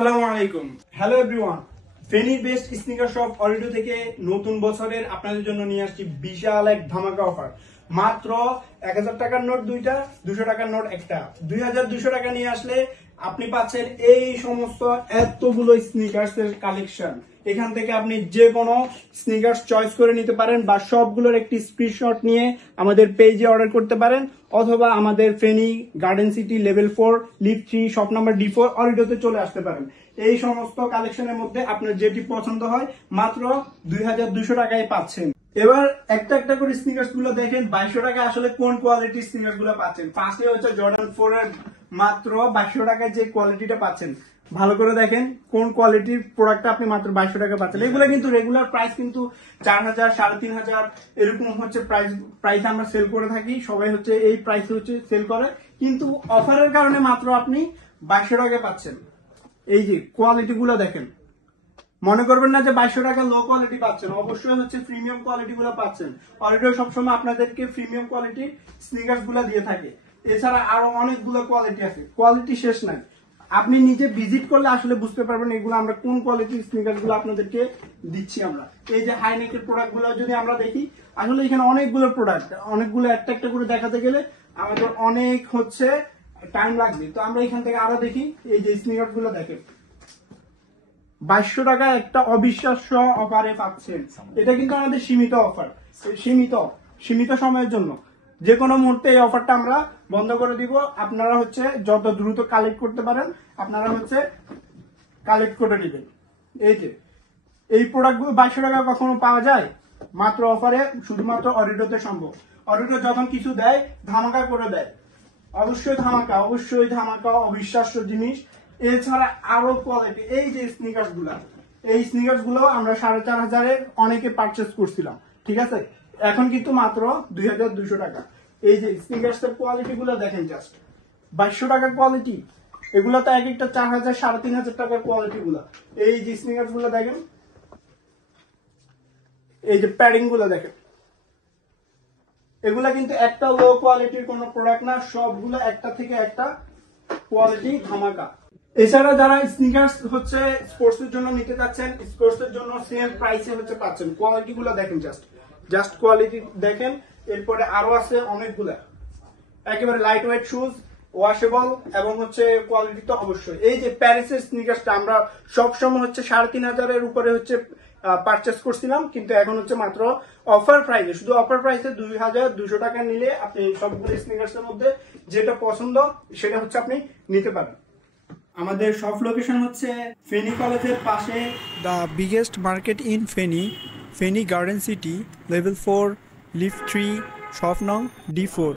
আসসালামু আলাইকুম। Hello everyone, Feni best sneaker shop অরিডো থেকে নতুন বছরের আপনাদের জন্য নিয়ে আসছি বিশাল এক ধামাকা অফার। মাত্র 1000 টাকার নোট দুইটা, 200 টাকার নোট একটা, 2200 টাকা নিয়ে আসলে আপনি পাচ্ছেন এই সমস্ত এতগুলো স্নিকার্স এর কালেকশন। এখান থেকে আপনি যে কোনো স্নিকার্স চয়েস করে নিতে পারেন বা সবগুলোর একটি স্ক্রিনশট নিয়ে আমাদের পেজে অর্ডার করতে পারেন, অথবা আমাদের Feni garden city level 4 lift 3 shop number D4 অরিডোতে চলে আসতে পারেন। এই সমস্ত কালেকশনের মধ্যে আপনার যেটি পছন্দ হয় মাত্র 2200 টাকায় পাচ্ছেন। এবার একটা একটা করে স্নিকার্স গুলো দেখেন 2200 টাকা আসলে কোন কোয়ালিটির স্নিকার্স গুলো পাচ্ছেন। ফার্স্টে হচ্ছে জর্ডান 4 এর মাত্র 2200 টাকায় যে কোয়ালিটিটা পাচ্ছেন, ভালো করে দেখেন কোন কোয়ালিটির প্রোডাক্টটা আপনি মাত্র 2200 টাকা পাচ্ছেন। এগুলো কিন্তু রেগুলার প্রাইস কিন্তু 4000 3500 এরকম হচ্ছে প্রাইস আমরা সেল করে থাকি। সবাই হচ্ছে এই প্রাইস হচ্ছে সেল করে, কিন্তু অফারের কারণে মাত্র আপনি 2200 টাকায় পাচ্ছেন। এই যে কোয়ালিটি গুলো দেখেন, মনে করবেন না যে 2200 টাকা লো কোয়ালিটি পাচ্ছেন, অবশ্যই হচ্ছে প্রিমিয়াম কোয়ালিটি গুলো পাচ্ছেন। অরিডো সবসময় আপনাদেরকে প্রিমিয়াম কোয়ালিটি স্নিকার্স গুলা দিয়ে থাকে। এছাড়া আরো অনেকগুলো কোয়ালিটি আছে, কোয়ালিটি শেষ নাই। আপনি নিজে ভিজিট করলে আসলে বুঝতে পারবেন এগুলো আমরা কোন কোয়ালিটির স্নিকার্স গুলো আপনাদেরকে দিচ্ছি। আমরা এই যে হাইনেকের প্রোডাক্ট গুলো যদি আমরা দেখি, আসলে এখানে অনেকগুলো প্রোডাক্ট, অনেকগুলো একটা একটা করে দেখাতে গেলে আমাদের অনেক হচ্ছে টাইম লাগবে। তো আমরা এখান থেকে আরো দেখি। এই যে স্নিকার্স গুলো দেখেন 2200 টাকা একটা অবিশ্বাস্য অফারে পাচ্ছেন। এটা কিন্তু আমাদের সীমিত অফার, সীমিত সময়ের জন্য। যে কোনো মুহূর্তে এই অফারটা আমরা বন্ধ করে দিব। আপনারা হচ্ছে যত দ্রুত কালেক্ট করতে পারেন আপনারা হচ্ছে কালেক্ট করে দিবেন। এই যে এই প্রোডাক্টগুলো 2200 টাকা কখনো পাওয়া যায়? মাত্র অফারে শুধুমাত্র অরিডোতে সম্ভব। অরিডো যখন কিছু দেয় ধামাকা করে দেয়, অবশ্যই ধামাকা, অবিশ্বাস্য জিনিস। এছাড়া আরো কোয়ালিটি, এই যে স্নিকার্স গুলা, এই স্নিকার্স গুলো আমরা 4500 অনেকে পারচেস করছিলাম, ঠিক আছে? এখন কিন্তু মাত্র 2200 টাকা। এই যে স্নিকার্স এর কোয়ালিটি গুলো দেখেন, জাস্ট 2200 টাকা কোয়ালিটি। এগুলো তো এক একটা 4000 3500 টাকার কোয়ালিটি গুলা। এই যে স্নিকার্স গুলো দেখেন, এই যে প্যাডিং গুলো দেখেন, এগুলা কিন্তু একটা লো কোয়ালিটির কোন প্রোডাক্ট না, সবগুলো একটা থেকে একটা কোয়ালিটি ধামাকা। এছাড়া যারা স্নিকার্স হচ্ছে স্পোর্টস এর জন্য নিতে চাচ্ছেন, স্পোর্টস এর জন্য সেম প্রাইসে হচ্ছে পাচ্ছেন। কোয়ালিটি গুলো দেখেন, জাস্ট কোয়ালিটি দেখেন। এরপরে আরো আছে অনেকগুলা, একেবারে লাইট ওয়েট শুজ, ওয়াশেবল এবং হচ্ছে কোয়ালিটি তো অবশ্যই। এই যে প্যারিসের স্নিকার্সটা আমরা সবসময় হচ্ছে 3500 উপরে হচ্ছে পারচেস করছিলাম, কিন্তু এখন হচ্ছে মাত্র অফার প্রাইসে, শুধু অফার প্রাইসে 2200 টাকা নিলে আপনি সবগুলো স্নিকার্স এর মধ্যে যেটা পছন্দ সেটা হচ্ছে আপনি নিতে পারেন। আমাদের শপ লোকেশন হচ্ছে ফেনী কলেজের পাশে, the biggest market in Feni, Feni garden city level 4 lift 3 shop নং D4।